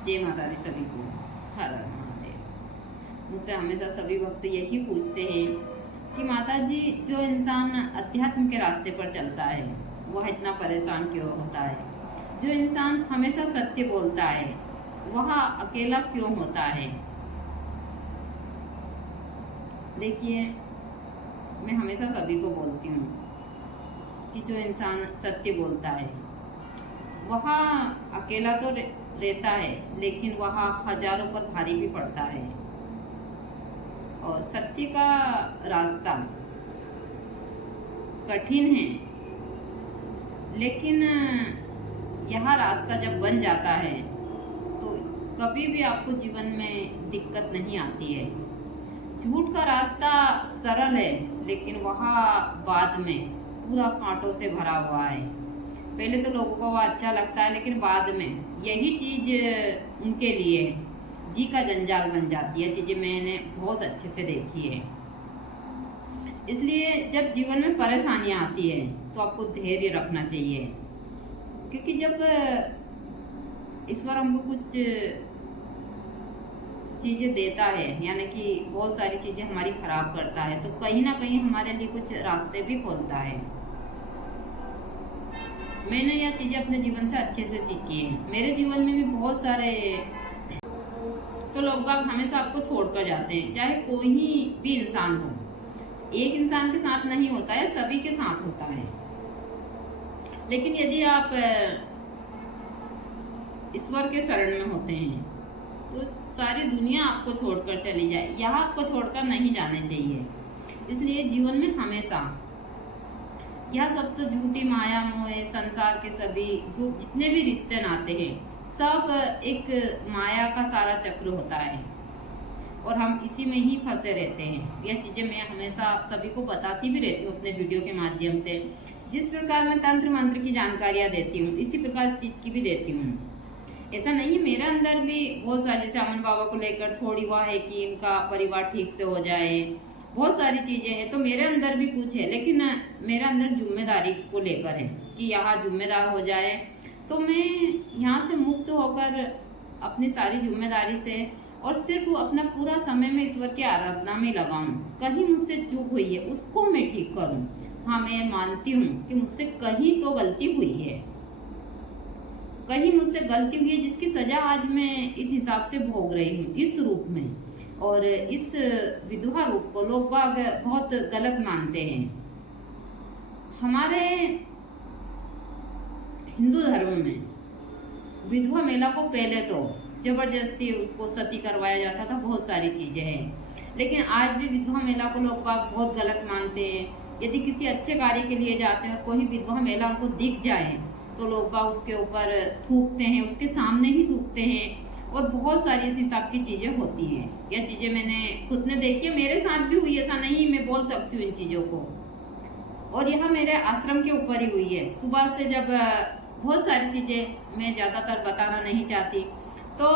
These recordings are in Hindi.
जय माता दी सभी को। हर हर महादेव। मुझसे हमेशा सभी भक्त यही पूछते हैं कि माता जी, जो इंसान अध्यात्म के रास्ते पर चलता है वह इतना परेशान क्यों होता है? जो इंसान हमेशा सत्य बोलता है वह अकेला क्यों होता है? देखिए, मैं हमेशा सभी को बोलती हूँ कि जो इंसान सत्य बोलता है वह अकेला तो रहता है, लेकिन वह हजारों पर भारी भी पड़ता है। और सत्य का रास्ता कठिन है, लेकिन यह रास्ता जब बन जाता है तो कभी भी आपको जीवन में दिक्कत नहीं आती है। झूठ का रास्ता सरल है, लेकिन वह बाद में पूरा कांटों से भरा हुआ है। पहले तो लोगों को वह अच्छा लगता है, लेकिन बाद में यही चीज उनके लिए जी का जंजाल बन जाती है। चीजें मैंने बहुत अच्छे से देखी है। इसलिए जब जीवन में परेशानियां आती है तो आपको धैर्य रखना चाहिए, क्योंकि जब ईश्वर हमको कुछ चीजें देता है, यानी कि बहुत सारी चीजें हमारी खराब करता है, तो कहीं ना कहीं हमारे लिए कुछ रास्ते भी खोलता है। मैंने यह चीजें अपने जीवन से अच्छे से सीखी है। मेरे जीवन में भी बहुत सारे तो लोग बाग हमेशा आपको छोड़कर जाते हैं, चाहे कोई भी इंसान हो। एक इंसान के साथ नहीं होता है, सभी के साथ होता है। लेकिन यदि आप ईश्वर के शरण में होते हैं तो सारी दुनिया आपको छोड़कर चली जाए, यह आपको छोड़कर नहीं जाने चाहिए। इसलिए जीवन में हमेशा यह सब तो झूठी माया मोह है। संसार के सभी जो जितने भी रिश्ते नाते हैं सब एक माया का सारा चक्र होता है, और हम इसी में ही फंसे रहते हैं। यह चीजें मैं हमेशा सभी को बताती भी रहती हूँ अपने वीडियो के माध्यम से। जिस प्रकार मैं तंत्र मंत्र की जानकारियां देती हूँ, इसी प्रकार इस चीज की भी देती हूँ। ऐसा नहीं है, मेरे अंदर भी बहुत सारी, जैसे अमन बाबा को लेकर थोड़ी वह है कि इनका परिवार ठीक से हो जाए, बहुत सारी चीजें हैं, तो मेरे अंदर भी कुछ है, लेकिन मेरे अंदर जिम्मेदारी को लेकर है कि यहाँ जिम्मेदार हो जाए। तो मैं यहाँ से मुक्त होकर अपनी सारी जिम्मेदारी से और सिर्फ अपना पूरा समय में ईश्वर की आराधना में लगाऊं। कहीं मुझसे चूक हुई है उसको मैं ठीक करूं। हाँ, मैं मानती हूँ कि मुझसे कहीं तो गलती हुई है, कहीं मुझसे गलती हुई है जिसकी सजा आज मैं इस हिसाब से भोग रही हूँ, इस रूप में। और इस विधवा रूप को लोग बाग बहुत गलत मानते हैं। हमारे हिंदू धर्म में विधवा महिला को पहले तो जबरदस्ती उसको सती करवाया जाता था, बहुत सारी चीजें हैं। लेकिन आज भी विधवा महिला को लोग बाग बहुत गलत मानते हैं। यदि किसी अच्छे कार्य के लिए जाते हैं और कोई विधवा महिला उनको दिख जाए तो लोग बाग उसके ऊपर थूकते हैं, उसके सामने ही थूकते हैं, और बहुत सारी इस हिसाब की चीजें होती हैं। यह चीजें मैंने खुद ने देखी है, मेरे साथ भी हुई, ऐसा नहीं मैं बोल सकती हूँ इन चीजों को। और यह मेरे आश्रम के ऊपर ही हुई है। सुबह से जब बहुत सारी चीजें मैं ज्यादातर बताना नहीं चाहती, तो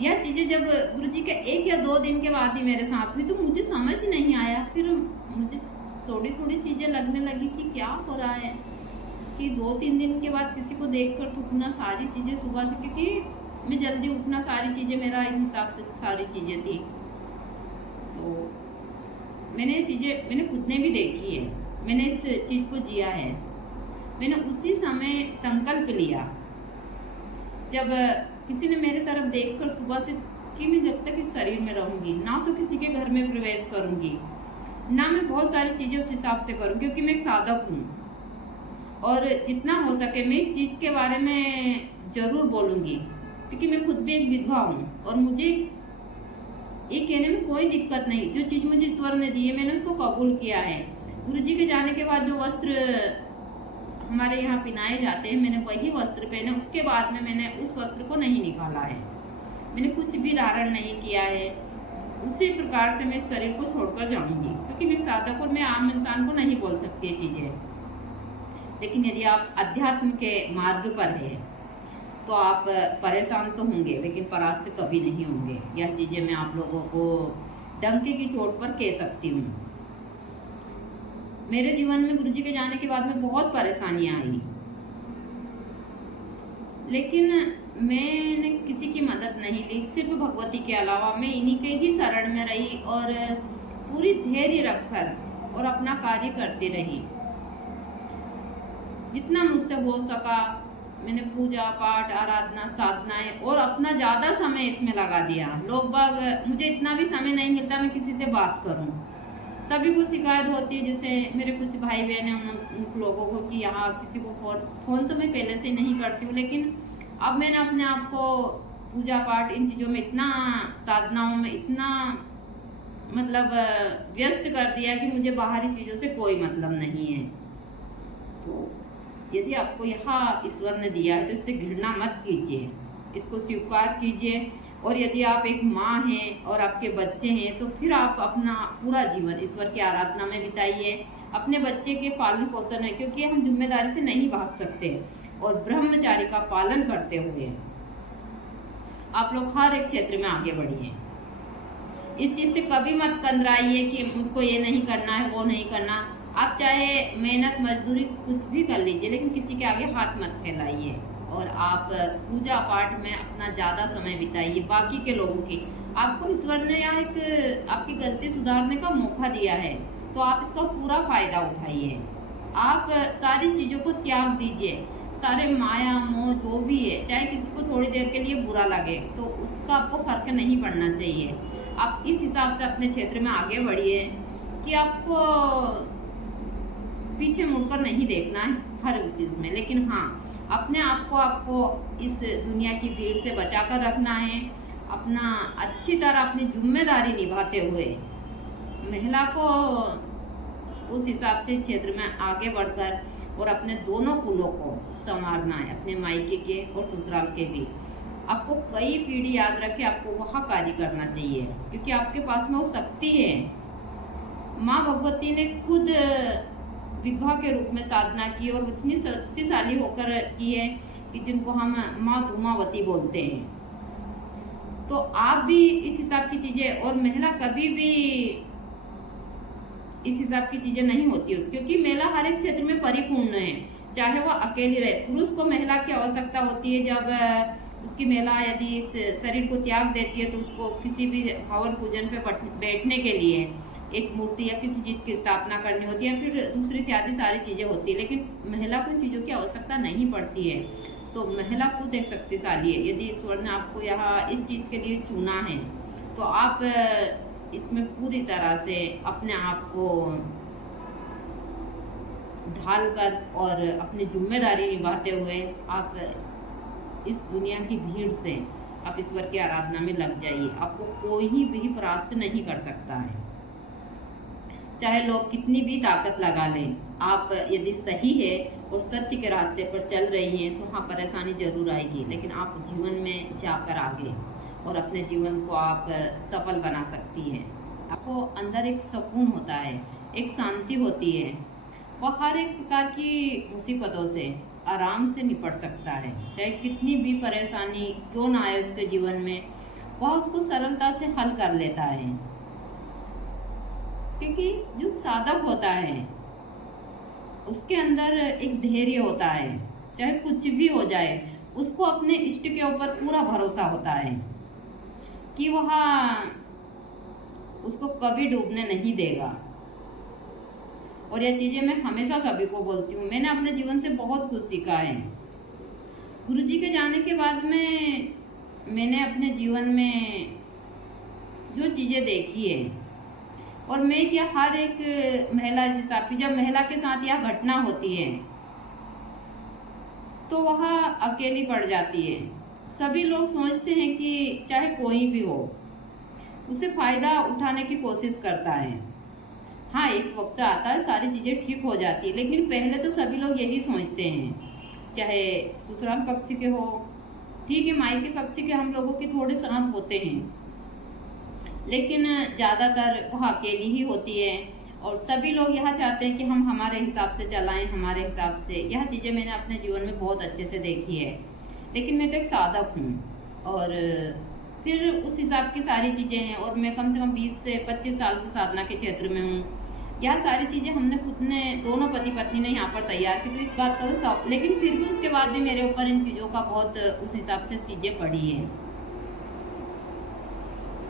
यह चीजें जब गुरुजी के 1 या 2 दिन के बाद ही मेरे साथ हुई, तो मुझे समझ नहीं आया। फिर मुझे थोड़ी थोड़ी चीजें लगने लगी कि क्या हो रहा है, कि 2-3 दिन के बाद किसी को देखकर थूकना, सारी चीजें सुबह से, क्योंकि मैं जल्दी उठना, सारी चीजें मेरा इस हिसाब से सारी चीजें थी। तो मैंने खुद ने भी देखी है, मैंने इस चीज को जिया है। मैंने उसी समय संकल्प लिया जब किसी ने मेरे तरफ देखकर सुबह से कि मैं जब तक इस शरीर में रहूंगी ना तो किसी के घर में प्रवेश करूंगी, ना मैं बहुत सारी चीजें उस हिसाब से करूँ, क्योंकि मैं एक साधक हूँ। और जितना हो सके मैं इस चीज के बारे में जरूर बोलूंगी, क्योंकि मैं खुद भी एक विधवा हूँ और मुझे ये कहने में कोई दिक्कत नहीं। जो चीज मुझे ईश्वर ने दी है मैंने उसको कबूल किया है। गुरुजी के जाने के बाद जो वस्त्र हमारे यहाँ पहनाए जाते हैं, मैंने वही वस्त्र पहने। उसके बाद में मैंने उस वस्त्र को नहीं निकाला है, मैंने कुछ भी धारण नहीं किया है। उसी प्रकार से मैं शरीर को छोड़कर जाऊंगी, क्योंकि मैं साधक और मैं आम इंसान को नहीं बोल सकती ये चीजें। लेकिन यदि आप अध्यात्म के मार्ग पर है तो आप परेशान तो होंगे, लेकिन परास्त कभी नहीं होंगे। यह चीजें मैं आप लोगों को डंके की चोट पर कह सकती हूँ। मेरे जीवन में गुरुजी के जाने के बाद में बहुत परेशानियां आई, लेकिन मैंने किसी की मदद नहीं ली, सिर्फ भगवती के अलावा मैं इन्हीं के ही शरण में रही और पूरी धैर्य रखकर और अपना कार्य करती रही। जितना मुझसे हो सका मैंने पूजा पाठ आराधना साधनाएं और अपना ज़्यादा समय इसमें लगा दिया। लोग बाग, मुझे इतना भी समय नहीं मिलता मैं किसी से बात करूं। सभी को शिकायत होती है, जैसे मेरे कुछ भाई बहन हैं उन लोगों को कि यहाँ किसी को फ़ोन तो मैं पहले से ही नहीं करती हूँ, लेकिन अब मैंने अपने आप को पूजा पाठ इन चीज़ों में इतना, साधनाओं में इतना मतलब व्यस्त कर दिया कि मुझे बाहरी चीज़ों से कोई मतलब नहीं है। तो यदि आपको यहाँ ईश्वर ने दिया है तो इससे घृणा मत कीजिए, इसको स्वीकार कीजिए। और यदि आप एक माँ हैं और आपके बच्चे हैं तो फिर आप अपना पूरा जीवन ईश्वर की आराधना में बिताइए, अपने बच्चे के पालन पोषण में, क्योंकि हम जिम्मेदारी से नहीं भाग सकते। और ब्रह्मचारी का पालन करते हुए आप लोग हर एक क्षेत्र में आगे बढ़िए। इस चीज़ से कभी मत कंदराइए कि मुझको ये नहीं करना है वो नहीं करना। आप चाहे मेहनत मजदूरी कुछ भी कर लीजिए, लेकिन किसी के आगे हाथ मत फैलाइए। और आप पूजा पाठ में अपना ज़्यादा समय बिताइए। बाकी के लोगों की, आपको ईश्वर ने यहाँ एक आपकी गलती सुधारने का मौका दिया है, तो आप इसका पूरा फायदा उठाइए। आप सारी चीज़ों को त्याग दीजिए, सारे माया मोह जो भी है, चाहे किसी को थोड़ी देर के लिए बुरा लगे तो उसका आपको फर्क नहीं पड़ना चाहिए। आप इस हिसाब से अपने क्षेत्र में आगे बढ़िए कि आपको पीछे मुड़कर नहीं देखना है हर उस चीज़ में, लेकिन हाँ अपने आप को आपको इस दुनिया की भीड़ से बचा कर रखना है। अपना अच्छी तरह अपनी जिम्मेदारी निभाते हुए महिला को उस हिसाब से क्षेत्र में आगे बढ़कर और अपने दोनों कुलों को संवारना है, अपने मायके के और ससुराल के भी। आपको कई पीढ़ी याद रखे, आपको वह कार्य करना चाहिए, क्योंकि आपके पास में वो शक्ति है। माँ भगवती ने खुद विधवा के रूप में साधना की और इतनी शक्तिशाली होकर की है कि जिनको हम माँ धूमावती बोलते हैं। तो आप भी इस हिसाब की चीज़ें, और महिला कभी भी इस हिसाब की चीज़ें नहीं होती है, क्योंकि महिला हर एक क्षेत्र में परिपूर्ण है, चाहे वह अकेली रहे। पुरुष को महिला की आवश्यकता होती है, जब उसकी महिला यदि इस शरीर को त्याग देती है तो उसको किसी भी हवन पूजन पे बैठने के लिए एक मूर्ति या किसी चीज़ की स्थापना करनी होती है, फिर दूसरी से आदि सारी चीज़ें होती है, लेकिन महिला को इन चीज़ों की आवश्यकता नहीं पड़ती है। तो महिला खुद एक शक्तिशाली है। यदि ईश्वर ने आपको यहाँ इस चीज़ के लिए चुना है तो आप इसमें पूरी तरह से अपने आप को ढालकर और अपनी जिम्मेदारी निभाते हुए आप इस दुनिया की भीड़ से आप ईश्वर की आराधना में लग जाइए। आपको कोई भी परास्त नहीं कर सकता है, चाहे लोग कितनी भी ताकत लगा लें। आप यदि सही है और सत्य के रास्ते पर चल रही हैं तो हाँ परेशानी जरूर आएगी, लेकिन आप जीवन में जाकर आगे और अपने जीवन को आप सफल बना सकती हैं। आपको अंदर एक सुकून होता है, एक शांति होती है। वह हर एक प्रकार की मुसीबतों से आराम से निपट सकता है, चाहे कितनी भी परेशानी क्यों ना आए उसके जीवन में, वह उसको सरलता से हल कर लेता है। क्योंकि जो साधक होता है उसके अंदर एक धैर्य होता है, चाहे कुछ भी हो जाए उसको अपने इष्ट के ऊपर पूरा भरोसा होता है कि वह उसको कभी डूबने नहीं देगा। और यह चीज़ें मैं हमेशा सभी को बोलती हूँ। मैंने अपने जीवन से बहुत कुछ सीखा है। गुरुजी के जाने के बाद में मैंने अपने जीवन में जो चीज़ें देखी है, और मैं क्या हर एक महिला इस हिसाब की, जब महिला के साथ यह घटना होती है तो वह अकेली पड़ जाती है। सभी लोग सोचते हैं कि चाहे कोई भी हो उससे फ़ायदा उठाने की कोशिश करता है। हाँ एक वक्त आता है सारी चीज़ें ठीक हो जाती है, लेकिन पहले तो सभी लोग यही सोचते हैं, चाहे ससुराल पक्ष के हो, ठीक है मायके पक्ष के हम लोगों के थोड़े साथ होते हैं, लेकिन ज़्यादातर वह अकेली ही होती है। और सभी लोग यह चाहते हैं कि हम हमारे हिसाब से चलाएं, हमारे हिसाब से। यह चीज़ें मैंने अपने जीवन में बहुत अच्छे से देखी है, लेकिन मैं तो एक साधक हूँ और फिर उस हिसाब की सारी चीज़ें हैं। और मैं कम से कम 20 से 25 साल से साधना के क्षेत्र में हूँ। यह सारी चीज़ें हमने खुद ने दोनों पति पत्नी ने यहाँ पर तैयार की, तो इस बात का तो सब, लेकिन फिर भी उसके बाद भी मेरे ऊपर इन चीज़ों का बहुत उस हिसाब से चीज़ें पड़ी हैं।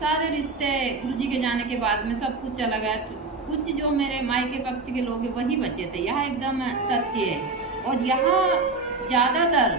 सारे रिश्ते गुरुजी के जाने के बाद में सब कुछ चला गया। कुछ जो मेरे मायके पक्ष के लोग हैं वही बचे थे, यह एकदम सत्य है। और यहाँ ज़्यादातर